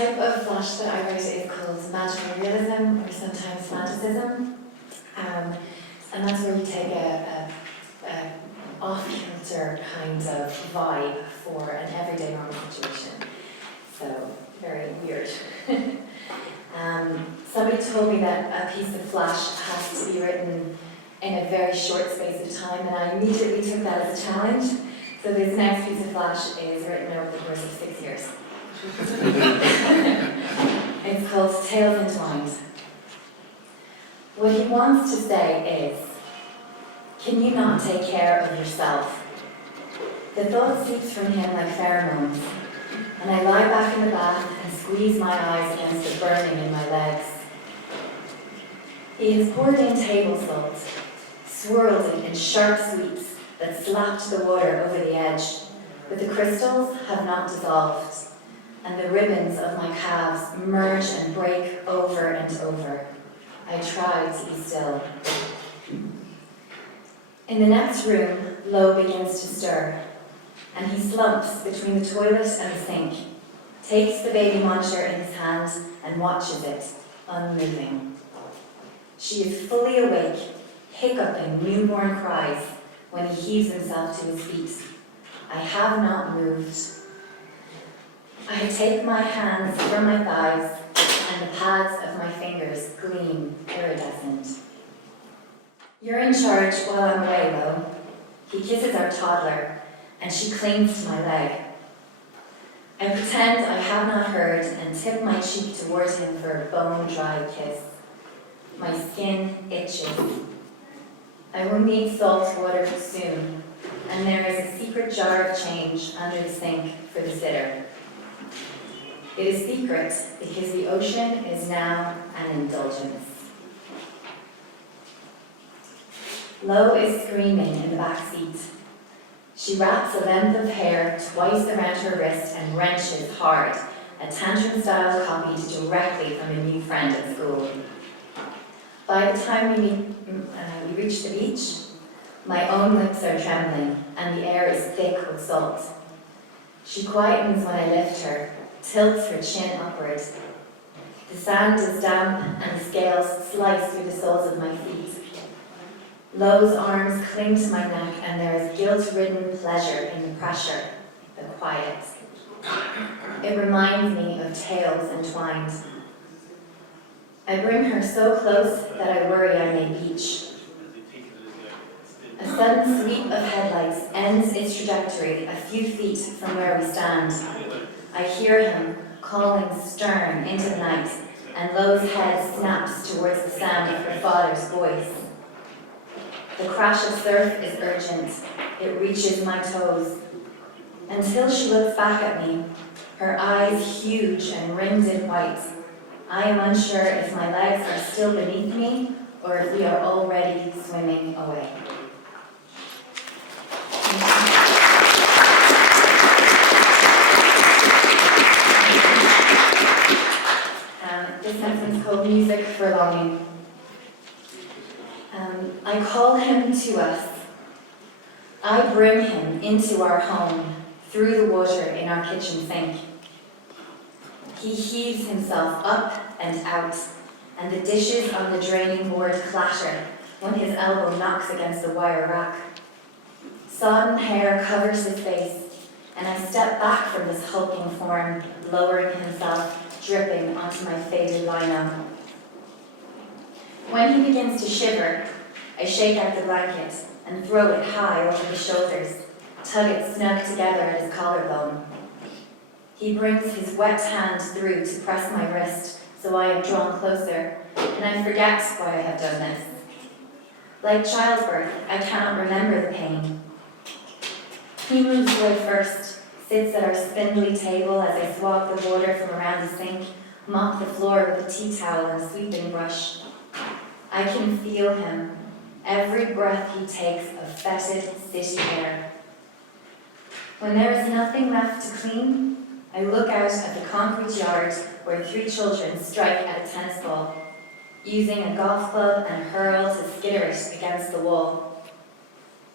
type of flash that I write is called magical realism, or sometimes fantasism. And that's where we take a off-kilter kind of vibe for an everyday normal situation. So, very weird. Somebody told me that a piece of flash has to be written in a very short space of time, and I immediately took that as a challenge. So this next piece of flash is written over the course of 6 years. It's called Tales Entwined. What he wants to say is, can you not take care of yourself? The thought seeps from him like pheromones, and I lie back in the bath and squeeze my eyes against the burning in my legs. He has poured in table salt, swirled it in sharp sweeps that slapped the water over the edge, but the crystals have not dissolved, and the ribbons of my calves merge and break over and over. I try to be still. In the next room, Lo begins to stir, and he slumps between the toilet and the sink, takes the baby Munster in his hand and watches it, unmoving. She is fully awake, hiccuping newborn cries when he heaves himself to his feet. I have not moved. I take my hands from my thighs, and the pads of my fingers gleam iridescent. You're in charge while I'm away, Lo. He kisses our toddler, and she clings to my leg. I pretend I have not heard and tip my cheek towards him for a bone-dry kiss. My skin itches. I will need salt water soon, and there is a secret jar of change under the sink for the sitter. It is secret because the ocean is now an indulgence. Lo is screaming in the back seat. She wraps a length of hair twice around her wrist and wrenches hard, a tantrum-style copied directly from a new friend at school. By the time we reach the beach, my own lips are trembling and the air is thick with salt. She quietens when I lift her, tilts her chin upward. The sand is damp and the scales slice through the soles of my feet. Lo's arms cling to my neck and there is guilt-ridden pleasure in the pressure, the quiet. It reminds me of tales entwined. I bring her so close that I worry I may beach. A sudden sweep of headlights ends its trajectory a few feet from where we stand. I hear him calling stern into the night, and Lo's head snaps towards the sound of her father's voice. The crash of surf is urgent. It reaches my toes. Until she looks back at me, her eyes huge and rimmed in white. I am unsure if my legs are still beneath me or if we are already swimming away. This sentence is called Music for Longing. I call him to us. I bring him into our home through the water in our kitchen sink. He heaves himself up and out, and the dishes on the draining board clatter when his elbow knocks against the wire rack. Sodden hair covers his face, and I step back from this hulking form, lowering himself, dripping onto my faded lino. When he begins to shiver, I shake out the blanket and throw it high over his shoulders, tug it snug together at his collarbone. He brings his wet hand through to press my wrist, so I am drawn closer, and I forget why I have done this. Like childbirth, I cannot remember the pain. He moves away first, sits at our spindly table as I swab the water from around the sink, mop the floor with a tea towel and a sweeping brush. I can feel him, every breath he takes of fetid city air. When there is nothing left to clean, I look out at the concrete yard where 3 children strike at a tennis ball, using a golf club and hurl to skitter it against the wall.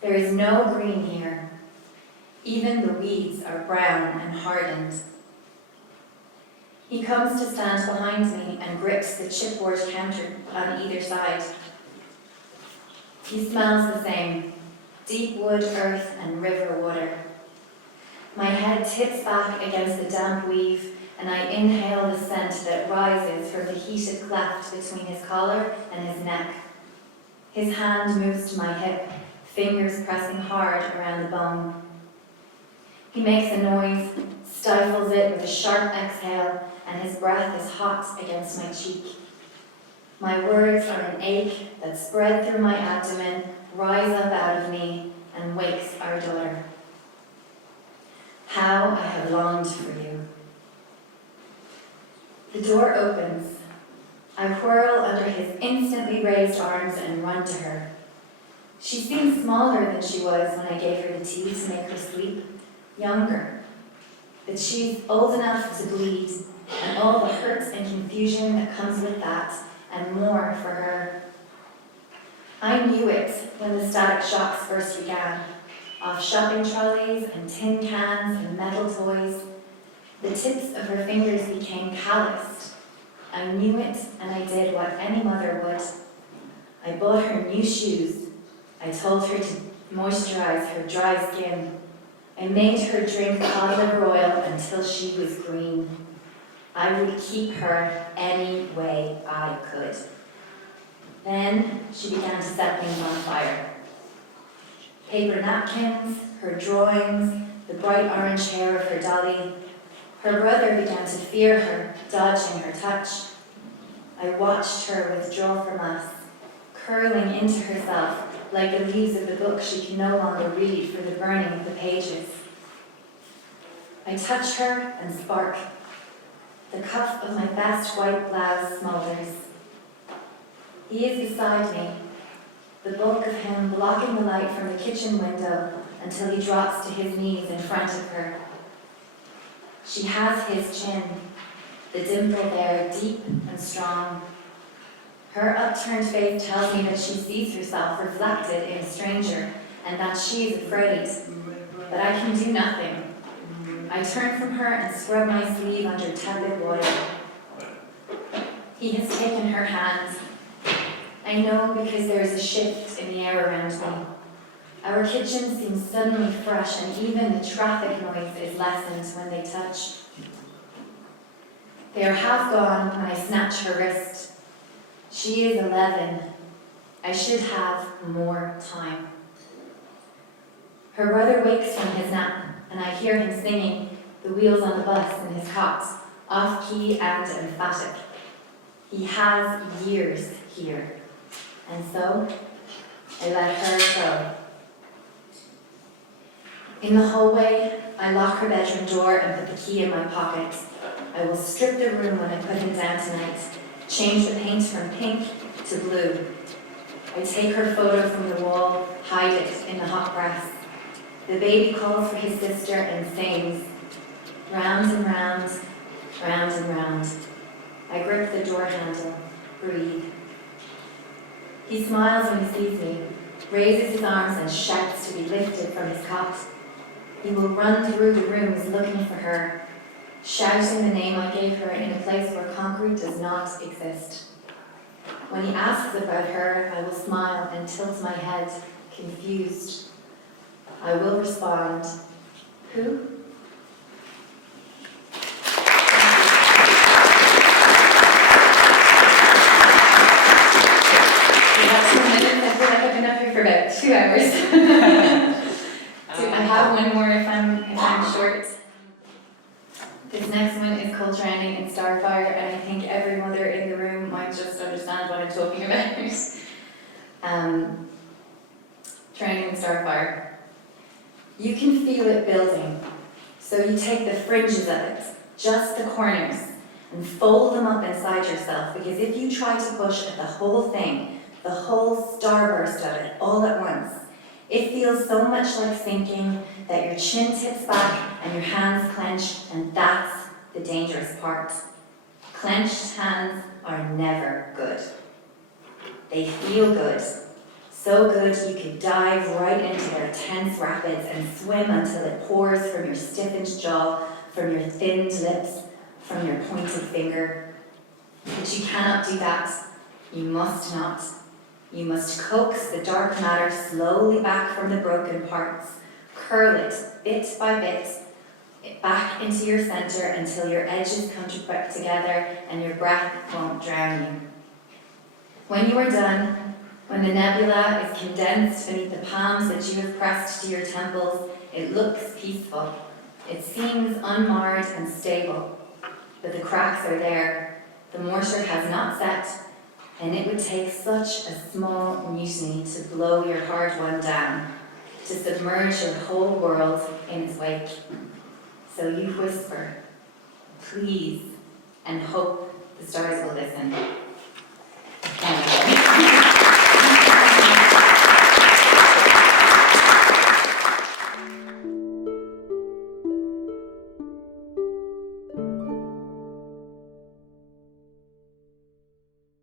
There is no green here. Even the weeds are brown and hardened. He comes to stand behind me and grips the chipboard counter on either side. He smells the same, deep wood, earth, and river water. My head tips back against the damp weave, and I inhale the scent that rises from the heated cleft between his collar and his neck. His hand moves to my hip, fingers pressing hard around the bone. He makes a noise, stifles it with a sharp exhale, and his breath is hot against my cheek. My words are an ache that spread through my abdomen, rise up out of me, and wakes our daughter. How I have longed for you. The door opens. I whirl under his instantly raised arms and run to her. She seems smaller than she was when I gave her the tea to make her sleep, younger. But she's old enough to bleed, and all the hurt and confusion that comes with that, and more for her. I knew it when the static shocks first began, off shopping trolleys and tin cans and metal toys. The tips of her fingers became calloused. I knew it, and I did what any mother would. I bought her new shoes. I told her to moisturize her dry skin. I made her drink cod liver oil until she was green. I would keep her any way I could. Then she began to set things on fire. Paper napkins, her drawings, the bright orange hair of her dolly. Her brother began to fear her, dodging her touch. I watched her withdraw from us, curling into herself like the leaves of the book she can no longer read for the burning of the pages. I touch her and spark. The cuff of my best white blouse smolders. He is beside me, the bulk of him blocking the light from the kitchen window until he drops to his knees in front of her. She has his chin, the dimple there deep and strong. Her upturned face tells me that she sees herself reflected in a stranger and that she is afraid, but I can do nothing. I turn from her and scrub my sleeve under tepid water. He has taken her hand. I know because there is a shift in the air around me. Our kitchen seems suddenly fresh, and even the traffic noise is lessened when they touch. They are half gone when I snatch her wrist. She is 11. I should have more time. Her brother wakes from his nap, and I hear him singing The Wheels on the Bus in his cot, off-key and emphatic. He has years here, and so I let her go. In the hallway, I lock her bedroom door and put the key in my pocket. I will strip the room when I put him down tonight, change the paint from pink to blue. I take her photo from the wall, hide it in the hot grass. The baby calls for his sister and sings, round and round, round and round. I grip the door handle, breathe. He smiles when he sees me, raises his arms and shouts to be lifted from his cot. He will run through the rooms looking for her, shouting the name I gave her in a place where concrete does not exist. When he asks about her, I will smile and tilt my head, confused. I will respond, who? We have 2 minutes. I feel like I've been up here for about 2 hours. I have one more if I'm short. This next one is called Drowning in Starfire, and I think every mother in the room might just understand what I'm talking about. Drowning in Starfire. You can feel it building, so you take the fringes of it, just the corners, and fold them up inside yourself, because if you try to push at the whole thing, the whole starburst of it, all at once, it feels so much like sinking that your chin tips back and your hands clench, and that's the dangerous part. Clenched hands are never good. They feel good. So good you could dive right into their tense rapids and swim until it pours from your stiffened jaw, from your thinned lips, from your pointed finger. But you cannot do that. You must not. You must coax the dark matter slowly back from the broken parts, curl it bit by bit, back into your centre until your edges come together and your breath won't drown you. When you are done, when the nebula is condensed beneath the palms that you have pressed to your temples, it looks peaceful. It seems unmarred and stable, but the cracks are there. The mortar has not set, and it would take such a small mutiny to blow your hard one down, to submerge your whole world in its wake. So you whisper, please, and hope the stars will listen.